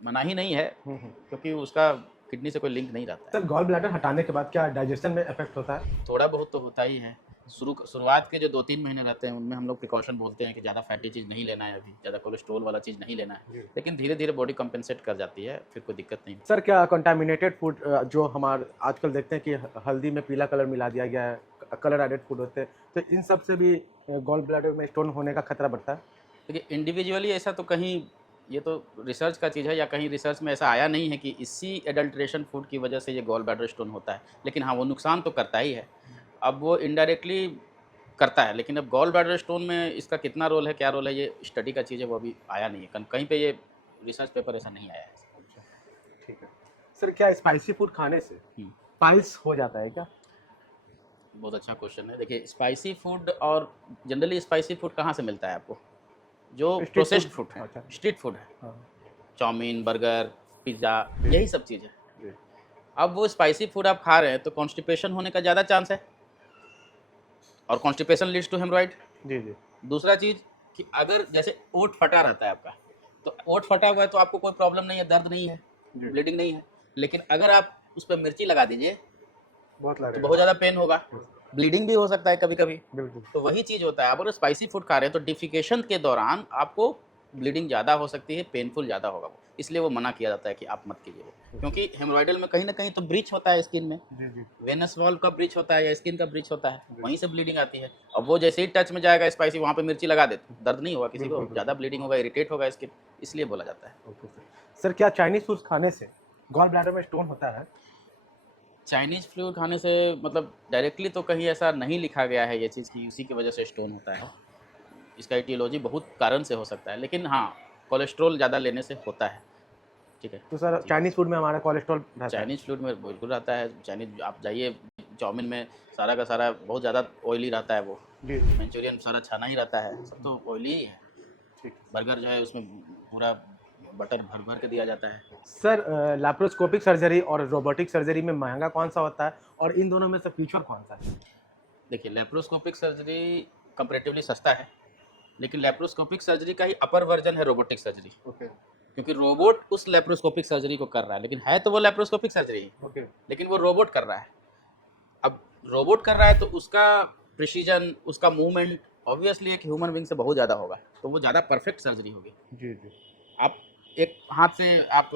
मना ही नहीं है क्योंकि उसका किडनी से कोई लिंक नहीं रहता है। सर गॉल ब्लैडर हटाने के बाद क्या डाइजेशन में इफेक्ट होता है? थोड़ा बहुत तो होता ही है। शुरुआत के जो 2-3 महीने रहते हैं उनमें हम लोग प्रिकॉशन बोलते हैं कि ज़्यादा फैटी चीज़ नहीं लेना है, अभी ज़्यादा कोलेस्ट्रॉल वाला चीज़ नहीं लेना है, लेकिन धीरे धीरे बॉडी कंपेंसेट कर जाती है, फिर कोई दिक्कत नहीं। सर क्या कंटामिनेटेड फूड जो हमारे आजकल देखते हैं कि हल्दी में पीला कलर मिला दिया गया है, कलर एडेड फूड होते हैं, तो इन सब से भी गॉल ब्लैडर में स्टोन होने का खतरा बढ़ता है? देखिए, इंडिविजुअली ऐसा तो कहीं, ये तो रिसर्च का चीज़ है, या कहीं रिसर्च में ऐसा आया नहीं है कि इसी एडल्ट्रेशन फूड की वजह से ये गॉल ब्लैडर स्टोन होता है, लेकिन हाँ वो नुकसान तो करता ही है। अब वो इनडायरेक्टली करता है, लेकिन अब गॉल ब्लैडर स्टोन में इसका कितना रोल है, क्या रोल है, ये स्टडी का चीज़ है, वो अभी आया नहीं है, कहीं पे ये रिसर्च पेपर ऐसा नहीं आया है। ठीक है। सर क्या स्पाइसी फूड खाने से पाइल्स हो जाता है क्या? बहुत अच्छा क्वेश्चन है। देखिए, स्पाइसी फूड और जनरली स्पाइसी फूड कहाँ से मिलता है आपको? जो स्ट्रीट प्रोसेस्ड फूड। फूड है, अच्छा। स्ट्रीट फूड है, हाँ। चाउमीन, बर्गर, पिज़्ज़ा, यही सब चीज़ है। जी अब वो स्पाइसी फूड आप खा रहे हैं तो कॉन्स्टिपेशन होने का ज़्यादा चांस है, और कॉन्स्टिपेशन लीड्स टू हेमरॉइड। जी जी। दूसरा चीज़ कि अगर जैसे ओट फटा रहता है आपका, तो ओट फटा हुआ है तो आपको कोई प्रॉब्लम नहीं है, दर्द नहीं है, जी। ब्लीडिंग नहीं है, लेकिन अगर आप उस पर मिर्ची लगा दीजिए बहुत तो लगे। बहुत ज़्यादा पेन होगा, ब्लीडिंग भी हो सकता है कभी कभी। बिल्कुल। तो वही चीज़ होता है, आप अगर स्पाइसी फूड खा रहे हैं तो डिफिकेशन के दौरान आपको ब्लीडिंग ज़्यादा हो सकती है, पेनफुल ज़्यादा होगा वो, इसलिए वो मना किया जाता है कि आप मत कीजिए वो, क्योंकि हेमोरॉइडल में कहीं ना कहीं तो ब्रीच होता है स्किन में, जी जी। वेनस वॉल का ब्रीच होता है या स्किन का ब्रीच होता है, वहीं से ब्लीडिंग आती है। अब वो जैसे ही टच में जाएगा स्पाइसी, वहाँ पे मिर्ची लगा दे, दर्द नहीं होगा किसी को, बिल्कुल, ज़्यादा ब्लीडिंग होगा, इरिटेट होगा स्किन, इसलिए बोला जाता है। Okay sir. सर क्या चाइनीज फूड खाने से गॉल ब्लैडर में स्टोन होता है? चाइनीज़ फूड खाने से मतलब डायरेक्टली तो कहीं ऐसा नहीं लिखा गया है ये चीज़ कि उसी की वजह से स्टोन होता है, इसका एटियोलॉजी बहुत कारण से हो सकता है, लेकिन हाँ कोलेस्ट्रॉल ज़्यादा लेने से होता है। ठीक है, तो सर चाइनीज फूड में हमारा कोलेस्ट्रॉल रहता है? चाइनीज़ फूड में बिल्कुल रहता है। चाइनीज़ आप जाइए, चाउमीन में सारा का सारा बहुत ज़्यादा ऑयली रहता है वो, जी मंचूरियन सारा छाना ही रहता है, सब तो ऑयली ही है। ठीक। बर्गर जो है उसमें पूरा बटर भर भर के दिया जाता है। सर लैप्रोस्कोपिक सर्जरी और रोबोटिक सर्जरी में महंगा कौन सा होता है और इन दोनों में से फ्यूचर कौन सा है? देखिए, लेप्रोस्कोपिक सर्जरी कंपैरेटिवली सस्ता है, लेकिन लेप्रोस्कोपिक सर्जरी का ही अपर वर्जन है रोबोटिक सर्जरी, ओके क्योंकि रोबोट उस लेप्रोस्कोपिक सर्जरी को कर रहा है, लेकिन है तो वो लेप्रोस्कोपिक सर्जरी ही, ओके। लेकिन वो रोबोट कर रहा है। अब रोबोट कर रहा है तो उसका प्रिसीजन, उसका मूवमेंट ऑब्वियसली एक ह्यूमन बीइंग से बहुत ज़्यादा होगा, तो वो ज़्यादा परफेक्ट सर्जरी होगी। जी जी। आप एक हाथ से आप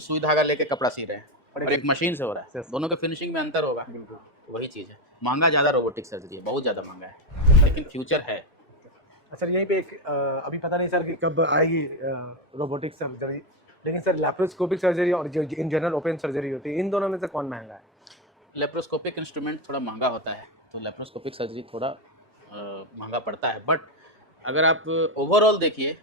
सुई धागा लेके कपड़ा सी रहे हैं, और एक मशीन से हो रहा है, Yes. दोनों का फिनिशिंग में अंतर होगा। बिल्कुल। वही चीज़ है। महंगा ज़्यादा रोबोटिक सर्जरी है, बहुत ज़्यादा महंगा है, लेकिन फ्यूचर है। सर यहीं पे एक अभी पता नहीं सर कि कब आएगी रोबोटिक सर्जरी, लेकिन सर लैप्रोस्कोपिक सर्जरी और जो इन जनरल ओपन सर्जरी होती है, इन दोनों में से कौन महंगा है? लेप्रोस्कोपिक इंस्ट्रूमेंट थोड़ा महंगा होता है, तो लेप्रोस्कोपिक सर्जरी थोड़ा महंगा पड़ता है। बट अगर आप ओवरऑल देखिए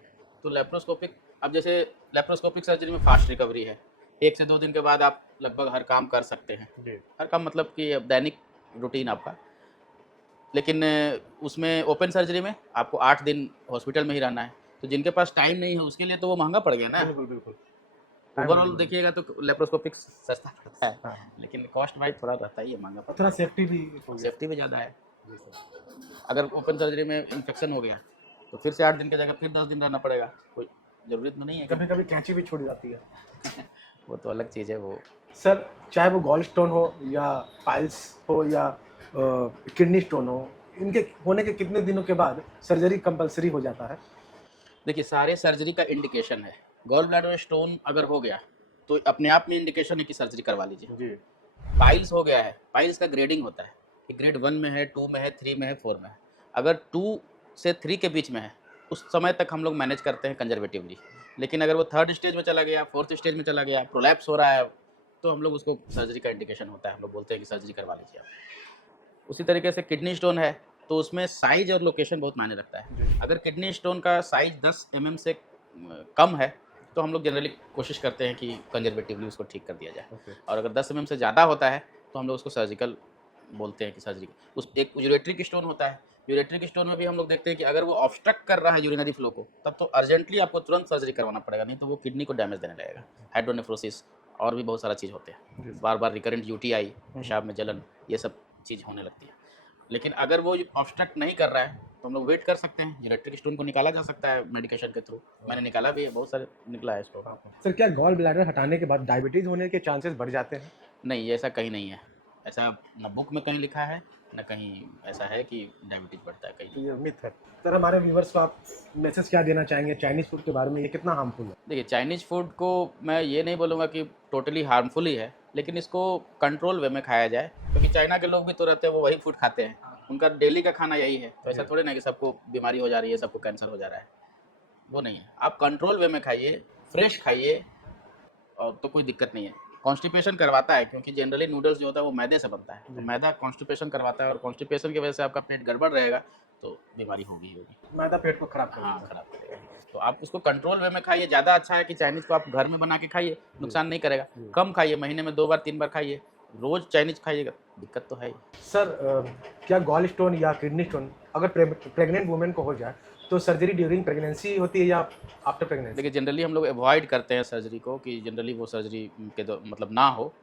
तो लेप्रोस्कोपिक, अब जैसे लेप्रोस्कोपिक सर्जरी में फास्ट रिकवरी है, 1 से 2 दिन के बाद आप लगभग हर काम कर सकते हैं। जी। हर काम मतलब कि अब दैनिक रूटीन आपका। लेकिन उसमें ओपन सर्जरी में आपको 8 दिन हॉस्पिटल में ही रहना है, तो जिनके पास टाइम नहीं है उसके लिए तो वो महंगा पड़ गया ना। बिल्कुल, बिल्कुल। ओवरऑल देखिएगा तो लेप्रोस्कोपिक सस्ता पड़ता है, हाँ, लेकिन कॉस्ट वाइज थोड़ा रहता ही है, महंगा पड़ता थोड़ा सेफ्टी भी हो है, गया। सेफ्टी भी ज़्यादा है। जी सर। अगर ओपन सर्जरी में इन्फेक्शन हो गया तो फिर से 8 दिन की जगह फिर 10 दिन रहना पड़ेगा, कोई ज़रूरत तो नहीं है कि कभी-कभी कैंची भी छूट जाती है। वो तो अलग चीज़ है वो। सर चाहे वो गॉल स्टोन हो या पाइल्स हो या किडनी स्टोन हो, इनके होने के कितने दिनों के बाद सर्जरी कंपलसरी हो जाता है? देखिए सारे सर्जरी का इंडिकेशन है, गॉल ब्लैडर स्टोन अगर हो गया तो अपने आप में इंडिकेशन है कि सर्जरी करवा लीजिए। जी। पाइल्स हो गया है, पाइल्स का ग्रेडिंग होता है कि ग्रेड 1 में है, 2 में है, 3 में है, 4 में है। अगर 2 से 3 के बीच में है उस समय तक हम लोग मैनेज करते हैं कंजर्वेटिवली, लेकिन अगर वो 3rd स्टेज में चला गया, 4th स्टेज में चला गया, प्रोलैप्स हो रहा है, तो हम लोग उसको सर्जरी का इंडिकेशन होता है, हम लोग बोलते हैं कि सर्जरी करवा लीजिए आप। उसी तरीके से किडनी स्टोन है तो उसमें साइज और लोकेशन बहुत मायने रखता है। अगर किडनी स्टोन का साइज 10 mm से कम है तो हम लोग जनरली कोशिश करते हैं कि कंजर्वेटिवली उसको ठीक कर दिया जाए, ओके। और अगर 10 mm से ज़्यादा होता है तो हम लोग उसको सर्जिकल बोलते हैं कि सर्जरी। उस एक यूरेट्रिक स्टोन होता है, यूरेट्रिक स्टोन में भी हम लोग देखते हैं कि अगर वो ऑब्स्ट्रक्ट कर रहा है यूरिनरी फ्लो को, तब तो अर्जेंटली आपको तुरंत सर्जरी करवाना पड़ेगा, नहीं तो वो किडनी को डैमेज देने लगेगा। हाइड्रोनेफ्रोसिस और भी बहुत सारा चीज़ होते हैं, बार बार रिकरेंट यूटीआई, पेशाब में जलन, ये सब चीज़ होने लगती है। लेकिन अगर वो ऑब्स्ट्रक्ट नहीं कर रहा है तो हम लोग वेट कर सकते हैं, यूरेट्रिक स्टोन को निकाला जा सकता है मेडिकेशन के थ्रू। मैंने निकाला भी है, बहुत सारे निकला है स्टोन। सर क्या गॉल ब्लैडर हटाने के बाद डायबिटीज होने के चांसेस बढ़ जाते हैं? नहीं, ऐसा कहीं नहीं है, ऐसा ना बुक में कहीं लिखा है, ना कहीं ऐसा है कि डायबिटीज बढ़ता है कहीं। ये मिथ है। सर हमारे व्यूवर्स को आप मैसेज क्या देना चाहेंगे चाइनीज फूड के बारे में, ये कितना हार्मफुल है? देखिए चाइनीज़ फूड को मैं ये नहीं बोलूँगा कि टोटली हार्मफुल ही है, लेकिन इसको कंट्रोल वे में खाया जाए, क्योंकि चाइना के लोग भी तो रहते हैं, वो वही फूड खाते हैं, उनका डेली का खाना यही है, तो ऐसा थोड़ी ना कि सबको बीमारी हो जा रही है, सबको कैंसर हो जा रहा है, वो नहीं है। आप कंट्रोल वे में खाइए, फ्रेश खाइए, और तो कोई दिक्कत नहीं है। कॉन्स्टिपेशन करवाता है, क्योंकि जनरली नूडल्स जो होता है वो मैदे से बनता है, तो मैदा कॉन्स्टिपेशन करवाता है, और कॉन्स्टिपेशन की वजह से आपका पेट गड़बड़ रहेगा तो बीमारी होगी ही होगी। मैदा पेट को खराब कर हाँ, देता खराब करेगा। तो आप उसको कंट्रोल वे में खाइए, ज़्यादा अच्छा है कि चाइनीज़ को आप घर में बना के खाइए, नुकसान नहीं करेगा। कम खाइए, महीने में 2 बार 3 बार खाइए, रोज़ चाइनीज़ खाइएगा दिक्कत तो है ही। है। सर क्या गॉल स्टोन या किडनी स्टोन अगर प्रेग्नेंट वुमेन को हो जाए तो सर्जरी ड्यूरिंग प्रेगनेंसी होती है या आफ्टर प्रेगनेंसी? देखिए जनरली हम लोग अवॉइड करते हैं सर्जरी को, कि जनरली वो सर्जरी के मतलब ना हो,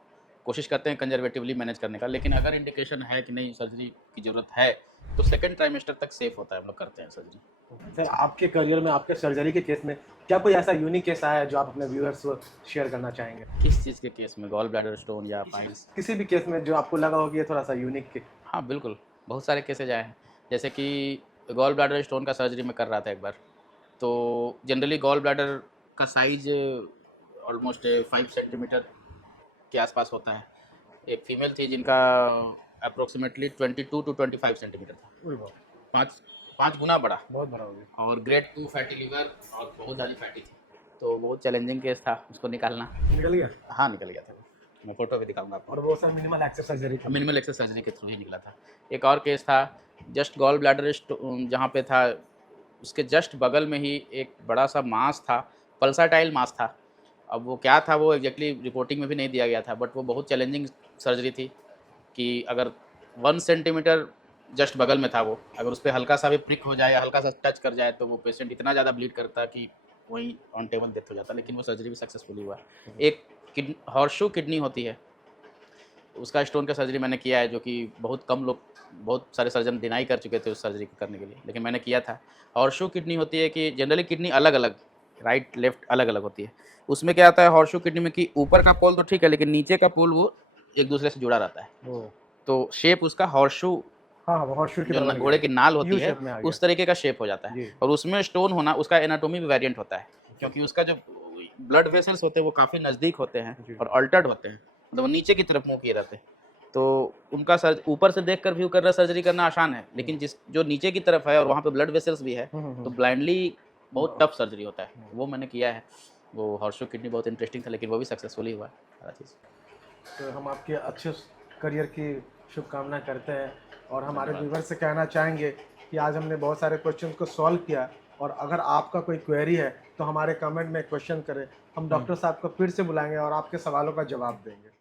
कोशिश करते हैं कंजर्वेटिवली मैनेज करने का। लेकिन अगर इंडिकेशन है कि नहीं सर्जरी की ज़रूरत है तो 2nd ट्राइमेस्टर तक सेफ होता है, हम लोग करते हैं सर्जरी। सर आपके करियर में आपके सर्जरी के केस में क्या कोई ऐसा यूनिक केस आया है जो आप अपने व्यूअर्स को शेयर करना चाहेंगे? किस चीज़ के केस में, गॉल ब्लैडर स्टोन या पाइल्स? किसी भी केस में जो आपको लगा हो कि ये थोड़ा सा यूनिक के। हाँ बिल्कुल, बहुत सारे केसेज आए हैं। जैसे कि गॉल ब्लैडर स्टोन का सर्जरी मैं कर रहा था एक बार, तो जनरली गॉल ब्लैडर का साइज ऑलमोस्ट 5 सेंटीमीटर के आसपास होता है। एक फीमेल थी जिनका अप्रोक्सीमेटली 22 टू 25 सेंटीमीटर था, अरे वाह, 5 गुना बड़ा, बहुत बड़ा हो गया। और ग्रेड 2 फैटी लिवर, और बहुत ज़्यादा फैटी थी, तो बहुत चैलेंजिंग केस था उसको निकालना। निकल गया? हाँ निकल गया था, मैं फ़ोटो भी दिखाऊंगा आपको। और वो सर मिनिमल एक्सेस सर्जरी था। मिनिमल एक्सेस सर्जरी के थ्रू ही निकला था। एक और केस था, जस्ट गॉल ब्लैडर जहाँ पे था उसके जस्ट बगल में ही एक बड़ा सा मांस था, पल्साटाइल मांस था। अब वो क्या था वो एग्जैक्टली रिपोर्टिंग में भी नहीं दिया गया था, बट वो बहुत चैलेंजिंग सर्जरी थी कि अगर 1 सेंटीमीटर जस्ट बगल में था वो, अगर उस पर हल्का सा भी प्रिक हो जाए या हल्का सा टच कर जाए तो वो पेशेंट इतना ज़्यादा ब्लीड करता कि वही ऑन टेबल डेथ हो जाता, लेकिन वो सर्जरी भी सक्सेसफुली हुआ। एक हॉर्शू किडनी होती है, उसका स्टोन का सर्जरी मैंने किया है, जो कि बहुत कम लोग, बहुत सारे सर्जन डिनाई कर चुके थे उस सर्जरी को करने के लिए, लेकिन मैंने किया था। हॉर्शू किडनी होती है कि जनरली किडनी अलग अलग, राइट लेफ्ट अलग अलग होती है। उसमें क्या आता है हॉर्शू किडनी में कि ऊपर का पोल तो ठीक है, लेकिन नीचे का पोल वो एक दूसरे से जुड़ा रहता है, ओह, तो शेप उसका हॉर्शू, हाँ हाँ, वो हॉर्सशू की जो तरह बन घोड़े गया। की नाल होती U है शेप में आ गया। उस तरीके का शेप हो जाता है। जी। और उसमें स्टोन होना, उसका एनाटोमी भी वेरिएंट होता है, क्योंकि उसका जो ब्लड वेसल्स होते हैं वो काफ़ी नज़दीक होते हैं जी। और अल्टर्ड होते हैं, मतलब वो नीचे की तरफ मुँह किए रहते हैं। तो उनका सर ऊपर से देख कर व्यू कर रहा सर्जरी करना आसान है, लेकिन जिस जो नीचे की तरफ है और वहाँ पे ब्लड वेसल्स भी है, तो ब्लाइंडली बहुत टफ सर्जरी होता है। वो मैंने किया है। वो हॉर्सशू किडनी बहुत इंटरेस्टिंग था, लेकिन वो भी सक्सेसफुली हुआ है सारा चीज़। तो हम आपके अच्छे करियर की शुभकामना करते हैं और हमारे धन्यवाद। व्यूवर से कहना चाहेंगे कि आज हमने बहुत सारे क्वेश्चन को सॉल्व किया और अगर आपका कोई क्वेरी है तो हमारे कमेंट में क्वेश्चन करें, हम डॉक्टर साहब को फिर से बुलाएंगे और आपके सवालों का जवाब देंगे।